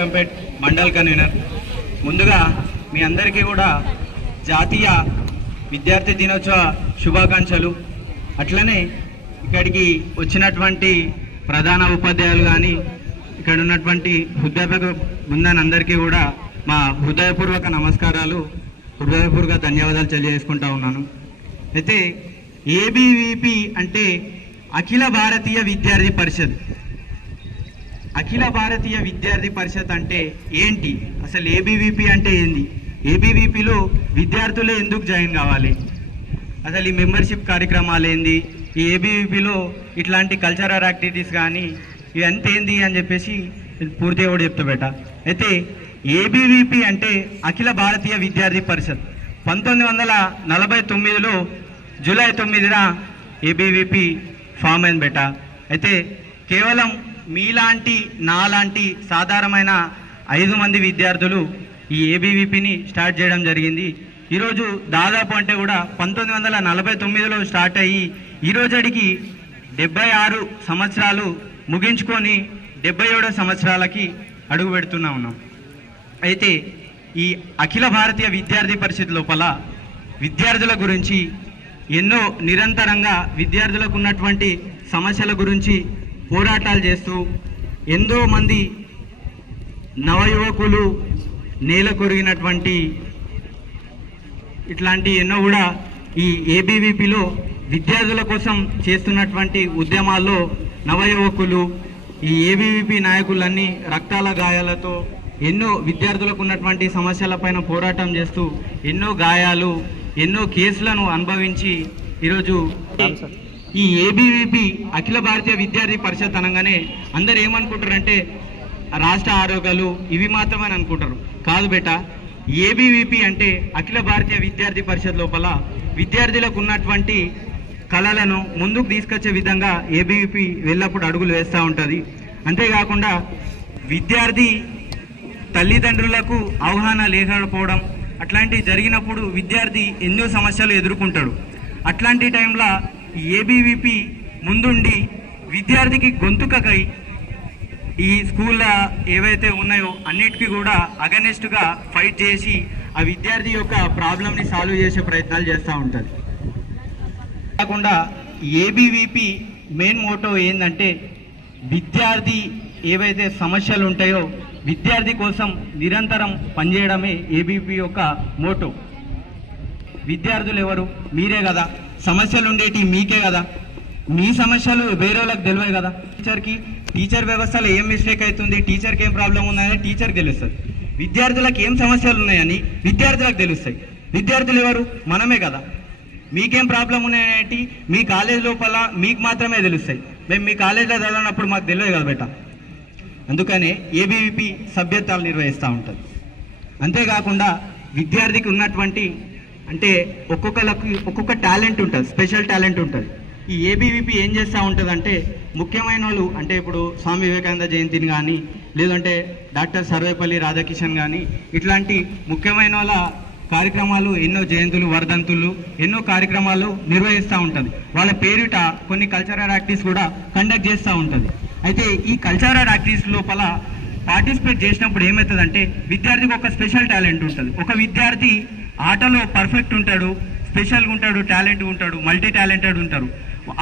చక్రంపేట్ mandal convener. ముందుగా మీ అందరికీ కూడా జాతీయ విద్యార్థి దినోత్సవ శుభాకాంక్షలు. అట్లనే ఇక్కడికి వచ్చినటువంటి ప్రధాన ఉపాధ్యాయులు కానీ ఇక్కడ ఉన్నటువంటి హృదయపూర్వక బృందానందరికీ అందరికీ కూడా మా హృదయపూర్వక నమస్కారాలు హృదయపూర్వక ధన్యవాదాలు తెలియజేసుకుంటా ఉన్నాను. అయితే ఏబీవీపీ అంటే అఖిల భారతీయ విద్యార్థి పరిషత్. అఖిల భారతీయ విద్యార్థి పరిషత్ అంటే ఏంటి? అసలు ఏబీవీపీ అంటే ఏంది? ఏబీవీపీలో విద్యార్థులే ఎందుకు జాయిన్ కావాలి? అసలు ఈ మెంబర్షిప్ కార్యక్రమాలు ఏంది? ఈ ఏబీవీపీలో ఇట్లాంటి కల్చరల్ యాక్టివిటీస్ కానీ ఇవంతా ఏంది అని చెప్పేసి పూర్తిగా కూడా చెప్తా బేట. అయితే ఏబీవీపీ అంటే అఖిల భారతీయ విద్యార్థి పరిషత్. పంతొమ్మిది వందల నలభై తొమ్మిదిలో జూలై తొమ్మిదిన ఏబీవీపీ ఫామ్ అయింది బేట. అయితే కేవలం మీలాంటి నాలాంటి సాధారణమైన ఐదు మంది విద్యార్థులు ఈ ఏబీవీపీని స్టార్ట్ చేయడం జరిగింది. ఈరోజు దాదాపు అంటే కూడా పంతొమ్మిది వందల నలభై తొమ్మిదిలో స్టార్ట్ అయ్యి ఈ డెబ్బై ఆరు సంవత్సరాలు ముగించుకొని డెబ్బై ఏడో సంవత్సరాలకి అడుగు పెడుతున్నా ఉన్నాం. అయితే ఈ అఖిల భారతీయ విద్యార్థి పరిషత్ లోపల విద్యార్థుల గురించి ఎన్నో నిరంతరంగా విద్యార్థులకు ఉన్నటువంటి సమస్యల గురించి పోరాటాలు చేస్తూ ఎంతో మంది నవయువకులు నేల కొరిగినటువంటి ఇట్లాంటి ఎన్నో కూడా ఈ ఏబీవీపీలో విద్యార్థుల కోసం చేస్తున్నటువంటి ఉద్యమాల్లో నవయువకులు ఈ ఏబీవీపీ నాయకులన్నీ రక్తాల గాయాలతో ఎన్నో విద్యార్థులకు ఉన్నటువంటి సమస్యలపైన పోరాటం చేస్తూ ఎన్నో గాయాలు ఎన్నో కేసులను అనుభవించి ఈరోజు ఈ ఏబీవీపీ అఖిల భారతీయ విద్యార్థి పరిషత్ అనగానే అందరు ఏమనుకుంటారంటే రాష్ట్ర ఆరోగ్యాలు ఇవి మాత్రమే అని అనుకుంటారు. కాదు బేట ఏబీవీపీ అంటే అఖిల భారతీయ విద్యార్థి పరిషత్ లోపల విద్యార్థులకు ఉన్నటువంటి కళలను ముందుకు తీసుకొచ్చే విధంగా ఏబీవీపీ వెళ్ళప్పుడు అడుగులు వేస్తూ ఉంటుంది. అంతేకాకుండా విద్యార్థి తల్లిదండ్రులకు అవగాహన లేకపోవడం అట్లాంటివి జరిగినప్పుడు విద్యార్థి ఎన్నో సమస్యలు ఎదుర్కొంటాడు. అట్లాంటి టైంలో ఏబీవీపీ ముందుండి విద్యార్థికి గొంతుకకై ఈ స్కూళ్ళ ఏవైతే ఉన్నాయో అన్నిటికీ కూడా అగనెస్ట్గా ఫైట్ చేసి ఆ విద్యార్థి యొక్క ప్రాబ్లమ్ని సాల్వ్ చేసే ప్రయత్నాలు చేస్తూ ఉంటుంది. కాకుండా ఏబీవీపీ మెయిన్ మోటో ఏంటంటే విద్యార్థి ఏవైతే సమస్యలు ఉంటాయో విద్యార్థి కోసం నిరంతరం పనిచేయడమే ఏబీపీ యొక్క మోటో. విద్యార్థులు ఎవరు? మీరే కదా. సమస్యలు ఉండేటి మీకే కదా? మీ సమస్యలు వేరే వాళ్ళకి తెలియదు కదా? టీచర్కి టీచర్ వ్యవస్థలో ఏం మిస్టేక్ అవుతుంది టీచర్కి ఏం ప్రాబ్లం ఉందని టీచర్కి తెలుస్తుంది. విద్యార్థులకు ఏం సమస్యలు ఉన్నాయని విద్యార్థులకు తెలుస్తాయి. విద్యార్థులు ఎవరు? మనమే కదా. మీకేం ప్రాబ్లం ఉన్నాయనేటి మీ కాలేజ్ లోపల మీకు మాత్రమే తెలుస్తాయి. మేము మీ కాలేజీలో చదివినప్పుడు మాకు తెలియదు కదా బేట. అందుకనే ఏబీవీపీ సభ్యత్వాలు నిర్వహిస్తూ ఉంటుంది. అంతేకాకుండా విద్యార్థికి ఉన్నటువంటి అంటే ఒక్కొక్కరికి ఒక్కొక్క టాలెంట్ ఉంటుంది స్పెషల్ టాలెంట్ ఉంటుంది. ఈ ఏబీవీపీ ఏం చేస్తూ ఉంటుంది అంటే ముఖ్యమైన వాళ్ళు అంటే ఇప్పుడు స్వామి వివేకానంద జయంతిని కానీ లేదంటే డాక్టర్ సర్వేపల్లి రాధాకిషన్ కానీ ఇట్లాంటి ముఖ్యమైన వాళ్ళ కార్యక్రమాలు ఎన్నో జయంతులు వర్ధంతులు ఎన్నో కార్యక్రమాలు నిర్వహిస్తూ ఉంటుంది. వాళ్ళ పేరిట కొన్ని కల్చరల్ యాక్టివిటీస్ కూడా కండక్ట్ చేస్తూ ఉంటుంది. అయితే ఈ కల్చరల్ యాక్టివిటీస్ లోపల పార్టిసిపేట్ చేసినప్పుడు ఏమవుతుందంటే విద్యార్థికి ఒక స్పెషల్ టాలెంట్ ఉంటుంది. ఒక విద్యార్థి ఆటలో పర్ఫెక్ట్ ఉంటాడు స్పెషల్గా ఉంటాడు టాలెంట్ ఉంటాడు మల్టీ టాలెంటెడ్ ఉంటారు.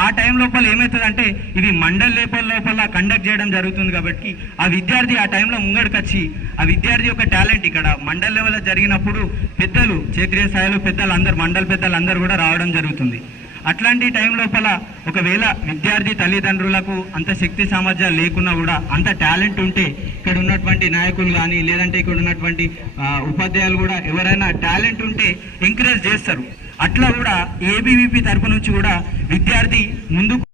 ఆ టైం లోపల ఏమవుతుందంటే ఇవి మండల్ లేపల లోపల కండక్ట్ చేయడం జరుగుతుంది కాబట్టి ఆ విద్యార్థి ఆ టైంలో ముంగడికి వచ్చి ఆ విద్యార్థి యొక్క టాలెంట్ ఇక్కడ మండల్ లెవెల్లో జరిగినప్పుడు పెద్దలు క్షేత్రీయ స్థాయిలో పెద్దలు అందరు మండల్ పెద్దలు అందరూ కూడా రావడం జరుగుతుంది. అట్లాంటి టైం లోపల ఒకవేళ విద్యార్థి తల్లిదండ్రులకు అంత శక్తి సామర్థ్యాలు లేకున్నా కూడా అంత టాలెంట్ ఉంటే ఇక్కడ ఉన్నటువంటి నాయకులు కానీ లేదంటే ఇక్కడ ఉన్నటువంటి ఉపాధ్యాయులు కూడా ఎవరైనా టాలెంట్ ఉంటే ఎంకరేజ్ చేస్తారు. అట్లా కూడా ఏబీవీపీ తరపు నుంచి కూడా విద్యార్థి ముందుకు